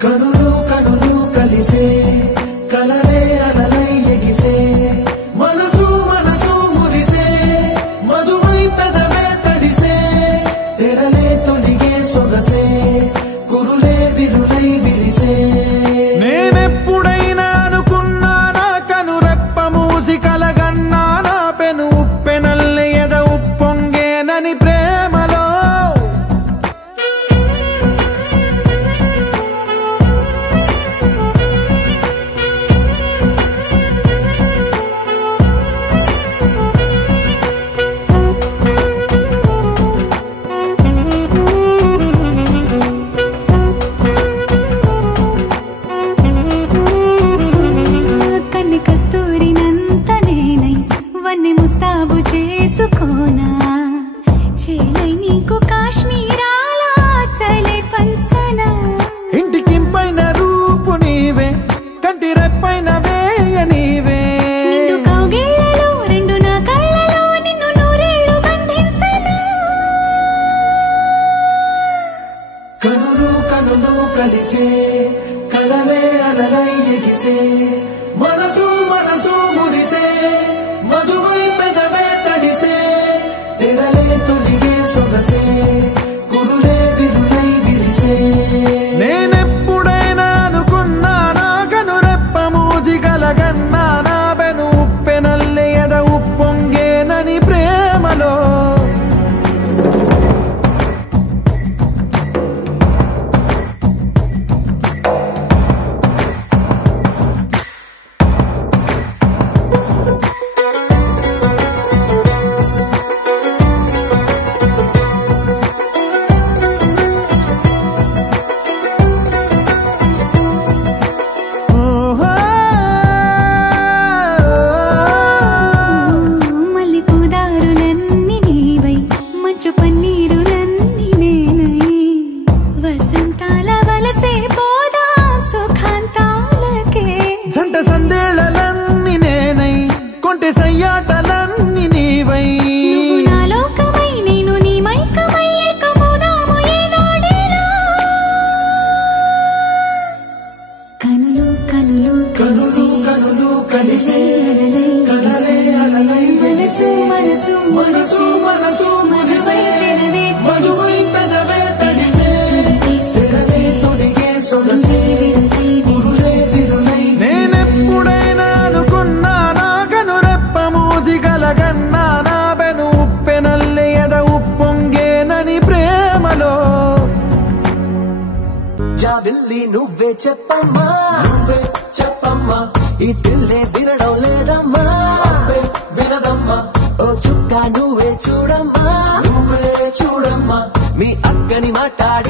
కనులు కనులు కలిసే కలరే అలలై ఎగిసే మనసు మనసు మురిసే మధువై పెదవే తడిసే తెరలే తొలిగే సొగసే కురులే విరులై విరిసే నేనెప్పుడైనా అనుకున్నానా కనురెప్ప మూసి కలగన్నానా పెను ఉప్పెనల్లే ఎద ఉప్పొంగేనని ప్రేమలో ముస్తాబు చేసుకోనా చేలై నీకు కాశ్మీరాల చలే పంచనా ఇంటికింపైన రూపు నీవే కంటి రెప్పైన వేయ నీవే నిన్ను కౌగిళ్ళలో రెండు నా కళ్ళలో నిన్ను నూరేళ్ళు బంధించనా కనులు కనులు కలిసే కలవే అలలై ఎగిసే మనసు మనసు మురిసే మధువై పెదవే తడిసే తెరలే తొలిగే సొగసే కురులే విరులై విరిసే నేనెప్పుడైనా అనుకున్నానా కనురెప్ప మూసి కలగన్నానా బెను ఉప్పెనల్లే ఎద ఉప్పొంగేనని ప్రేమలో జంట సందేళలన్నీ నేనై కొంటె సయ్యాటలన్నీ నీవై నువ్వు నా లోకమై నేను నీ మైకమై ఏకమౌదాము ఏనాడేనా కనులు కనులు కనులు కనులు కలిసే కలరే అలలై ఎగిసే మనసు మనసు మనసు మురిసే మధువై పెదవే తడిసే తెరలే తొలిగే సొగసే కురులే విరులై నేనెప్పుడైనా అనుకున్నానా కనురెప్ప మూసి కలగన్నానా బెను ఉప్పెనల్లే ఎద ఉప్పొంగేనని ప్రేమలో జాబిల్లి నువ్వే చెప్పమ్మా ఈ పిల్లే వినడం లేదమ్మా వినదమ్మా ఓ చుక్క నువ్వే చూడమ్మా మీ అక్కని మాట్లాడి